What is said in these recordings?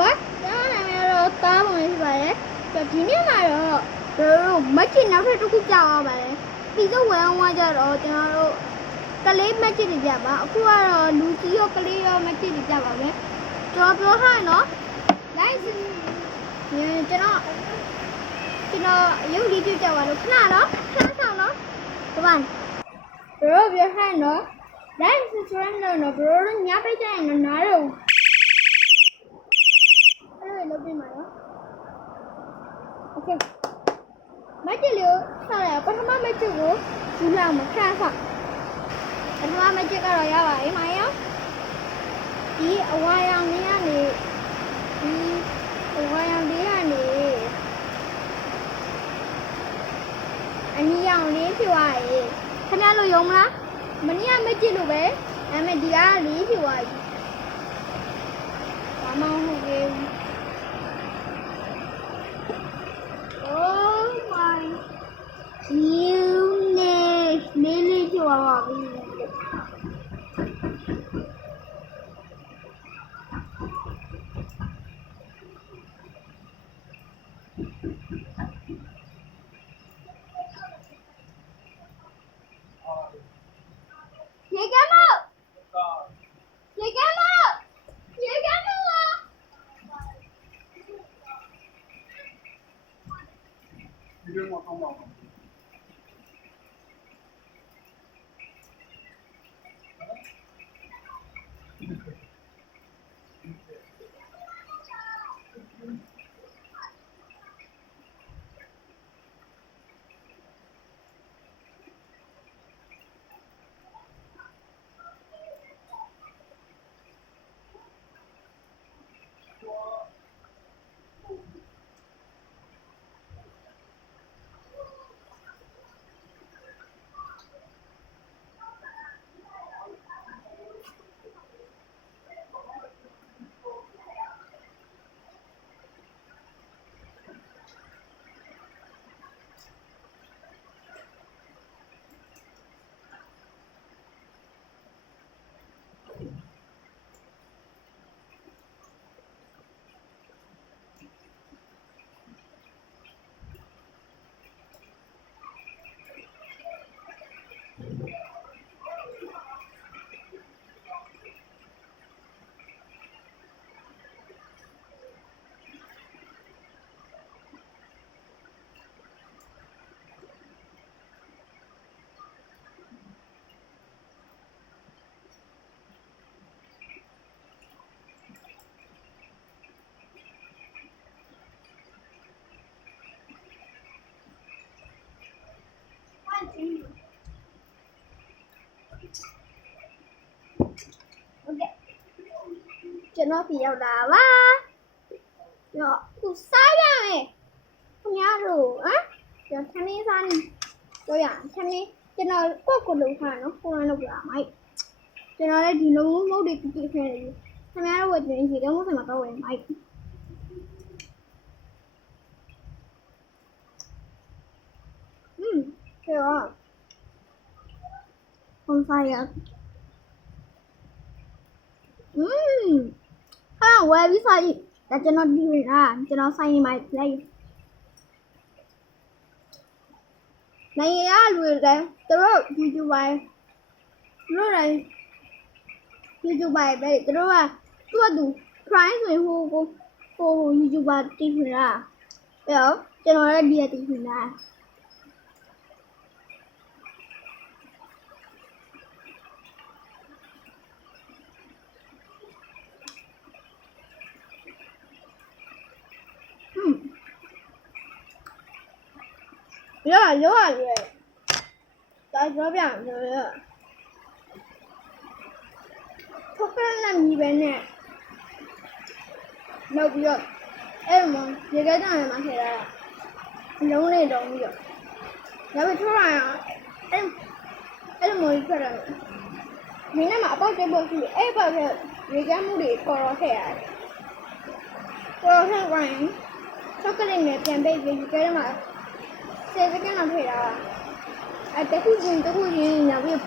ပါကျွန်တော်နာမည်တော့တားပုံလေးဖြစ်ပါတယ်ဒီနေ့မှာတော့ကျွန်တော်တို့မက်ချစ်နောက်ထပ်တစ်ခုကြောက်ရပါတယ်ပြီးတော့ဝယ်အောင်ကြတော့ကျွန်တော်တို့ကလေးမက်ချစ်တွေကြပါအခုကတော့လူကြီးရောကလေးရောမက်ချစ်တွေကြပါပဲကျွန်တော်ပြောဟာနော် guys ကျွန်တော်ရုပ်လေးကြည့်ကြပါလို့ခဏနော်ခဏဆောင်နော်ဒီမှာဘရိုပြောဟာနော် guys ဆိုရင်တော့ဘရိုညပိတ်ကြရင်နားတော့အဲ့လိုလုပ်ပြမှာနော် okay မက်ချစ်လေးဆောက်ရပထမမက်ချစ်ကိုယူလောက်မှာခဏဆောင်ပထမမက်ချစ်ကတော့ရပါပြီမယောဒီအဝါရောင်လေးကနေဒီအဝါရောင်လေးကနေအနီရောင်လေးဖြစ်သွားရေခဏလို့ရုံမလားမနေ့ကမကြည့်လို့ပဲဒါပေမဲ့ဒီကလေးဖြစ်သွားပြီဘာမှမဟုတ်ဘူး Oh my goodness လေးဖြစ်သွားပါပြီကျွန်တော်ပြရောက်တာပါတော့သူစားရမယ်ခင်ဗျားတို့ကျွန်တော်ထမင်းစားနေတော့ရထမင်းကျွန်တော်ကိုလုံးခါနော်ကိုလုံးလောက်လာမိုက်ကျွန်တော်လည်းဒီလုံးမုတ်တွေကြည့်ခဲ့တယ်ခင်ဗျားတို့ဝယ်တင်စီတော့မစမှာတော့ဝယ်မိုက်ပြောคนไฟอ่ะเวบิซอยแต่จะนอนดีเลยนะจะนอนใส่ไม้ได้ในย่าลุยเลยแต่ว่ายูไบรู้อะไรยูไบไปแต่ว่าตัวดูพรายสวยโหยูไบตีหัวนะเดี๋ยวจะนอนได้ดีตีหัวนะရောရလေဒါပြောပြမယ်ဖက်ကလည်းမြည်ပဲနဲ့နောက်ပြီးတော့အဲ့မှာရေခဲတောင်မှာထည့်တာလုံးလေးတုံးပြီးတော့ဒါပေမဲ့ထိုးရအောင်အဲ့လိုမျိုးထွက်တယ်မင်းကမှအပေါက်တက်ဖို့ရှိအဲ့ပေါက်ထဲရေခဲမှုတွေပေါ်တော့ထည့်ရတယ်ပေါ်ထည့်ရင်ချောကလက်နဲ့ပြန်ပိတ်ပြီးရေခဲထဲမှာ10 second လောက်ထည့်တာတခုချင်းနောက်ပြီး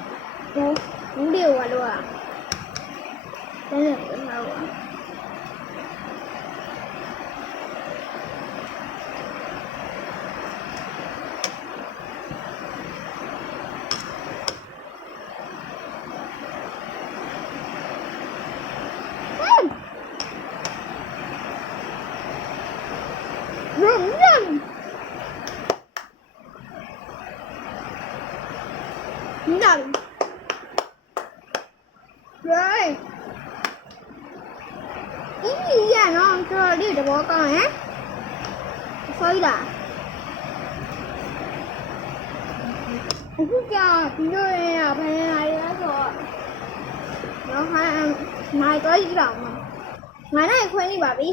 ဘူးလေးကိုလို့ Đấy là cái nào ạ? ဒီရနော်တော်လေးတဘောကောင်းဟမ်ဆိုရလားအခုကဒီလိုရဘယ်လာရဆိုတော့ဟာမိုက်တော့ကြည့်ပါဦးငါနိုင်ခွင့်နေပါပြီ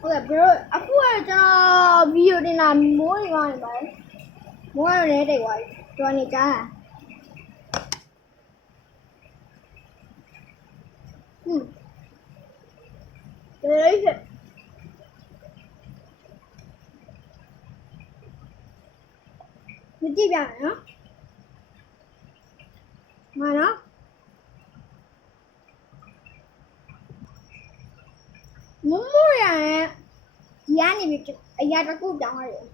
ဟုတ်ကဲ့ဘရိုအခုကကျွန်တော်ဗီဒီယိုတင်တာမိုးနေပါနေပါတယ်မိုးရနေတိတ်သွားပြီတော်နေကြားတာdelicious မကြည့်ပြမယ်နော်မနော်မမိုးရရဲ့ဒီကနေပြီးအရာတစ်ခုပြောင်းရတယ်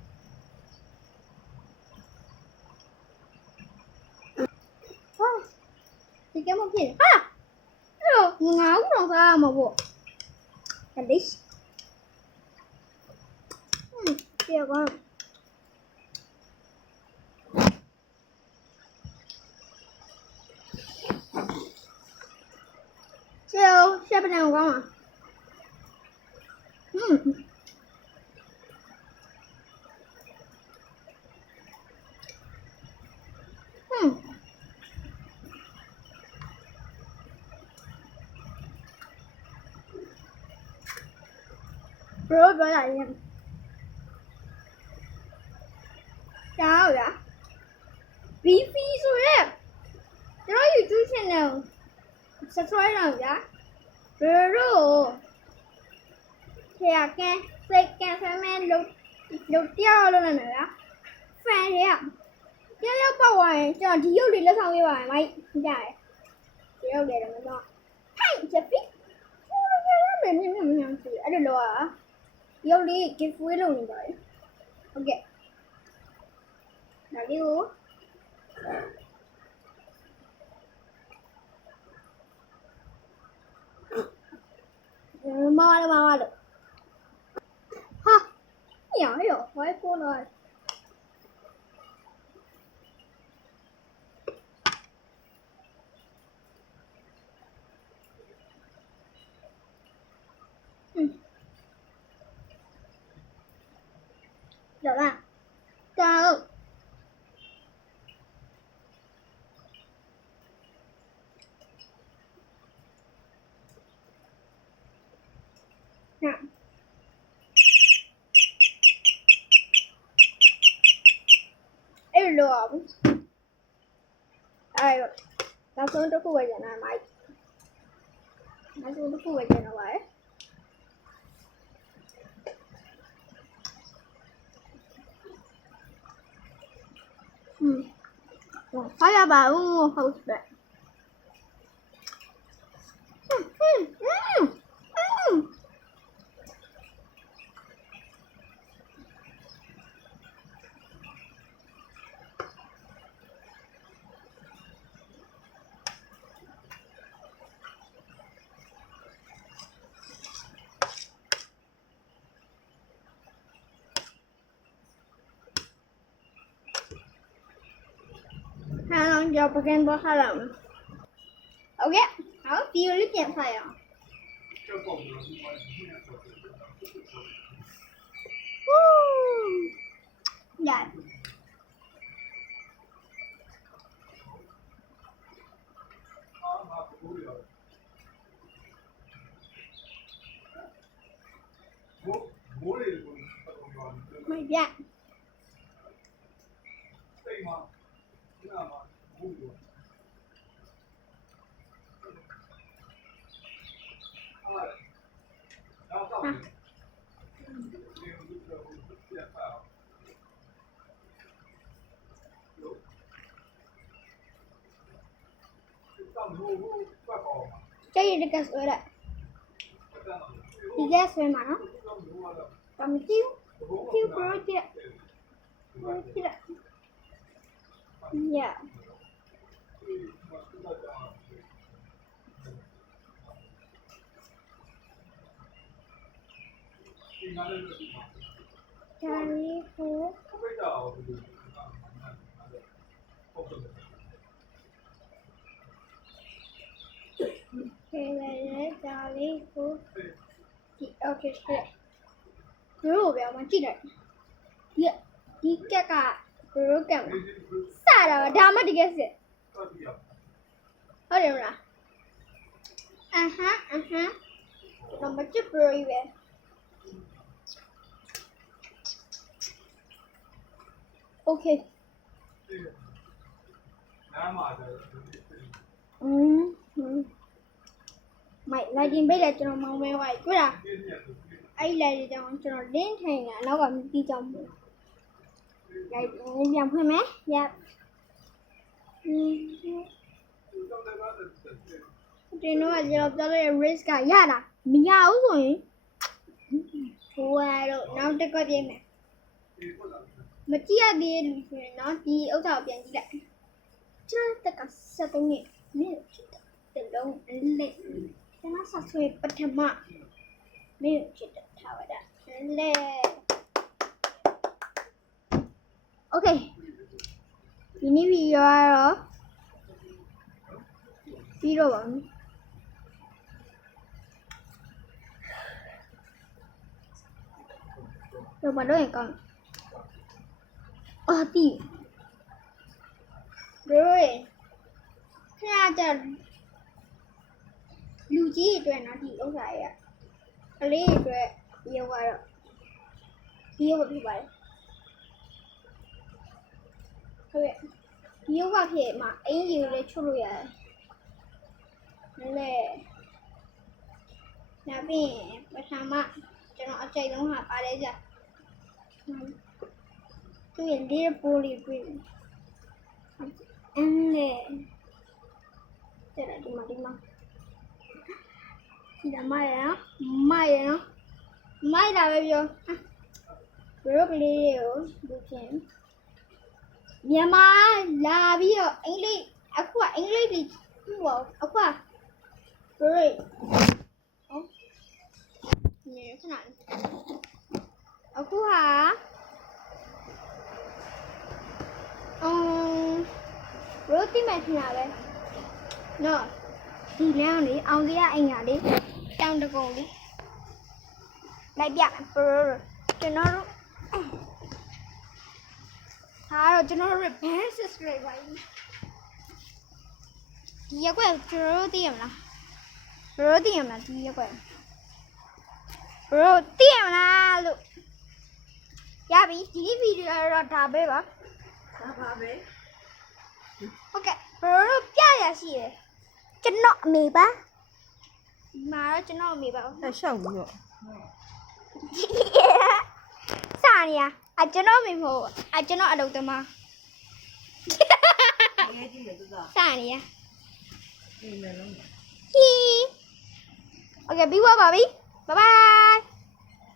ဟာဒီကမဖြစ်ဟာအဲ့တော့ငါ့ဦးတော့စားမှာပေါ့delicious ဒီကောင်下不了光嘛？不要多点盐。啥呀？Beefy ဆိုရဲကျွန်တော် YouTube channel subscribe လုပ်ကြဘယ်လိုဆရာကစိတ်ကဆမ်းမဲလုပ်တရားလုပ်နေလား fan တွေကရောက်ပေါ့ဝိုင်းကျွန်တော်ဒီရုပ်လေးလက်ဆောင်ပေးပါမယ်မိုက်ကြားတယ်ဒီရုပ်လေးတော့မတော့ဟိုင်ချက်ပြီးအဲ့လိုလောရုပ်လေး giveaway လုပ်နေပါတယ်ဟုတ်ကဲ့ဒါလေးကို妈的，哈，呀哟，我还过来，有啦，走。အဲ့လိုအဲ့နောက်ဆုံးတစ်ခုပဲကျန်တာမိုက်နောက်ဆုံးတစ်ခုပဲကျန်တော့ပါတယ်ဖားရပါဦးဟုတ်တယ်要不跟多看了吗 ？OK， 好，比如点菜呀。呀。没变。这个是谁的？你在谁嘛？咱们丢不要接，不要接了。呀。咖喱糊。咖喱糊。Okay ခဲ့ဘရိုးဗျာမကြည့်လိုက်ဒီကက်ကဘရိုးကက်စတာဒါမှတကယ်စစ်ဟုတ်တယ်မလားတော့မကြည့်ဘရိုးကြီးပဲOkay mày lại đi bây giờ cho nó mau mèo vậy cứ là ấy lại cho nó đến thành là nó còn đi trong lại làm hơi mát dạ thì nó là giờ cho nó risk cả ya nè mình nhau rồi thua rồi nó tới coi game này mà chia đi nó đi ấu thảo biển gì lại chứ tất cả sao tôi nghĩ mình từ đâu lên cho nó sạch sẽ bắt thầm mà mình chỉ được thảo vậy đã lên ok ini video rồi video bấm rồi bắt đầu còn đi rồi ra cho lưu chí rồi nó đi đâu vậy ạ lấy rồi yêu vào rồi yêu vào vậy thôi yêu vào thì mà ấy nhiều để cho rồi này là vì bắt tham á cho nó chạy đúng hả ba đấy giờ tôi nhìn đi poly green anh nè đây là đi mà thì là mai đó mai là bây giờ rất liều được chém nhà mà là bây giờ anh lấy thì wow rồi nhiều thế này hả rồi tí mẹ thế nào vậy nó thì leo đi ông đi anh nhà đi trong được còn đi lại bạc rồi cho nó rồi cho nó repair lại vậy thì quay rồi tiền là thì quay rồi tiền là lúc ya bị chỉ video rồi trả bé bà ok rồi क्या gì chân nọ mì ba mà chân nọ mì ba tại sao vậy sao nè chân nọ mì hồ chân nọ ở đâu tao mà sao nè ok biết quá bà biết bye bye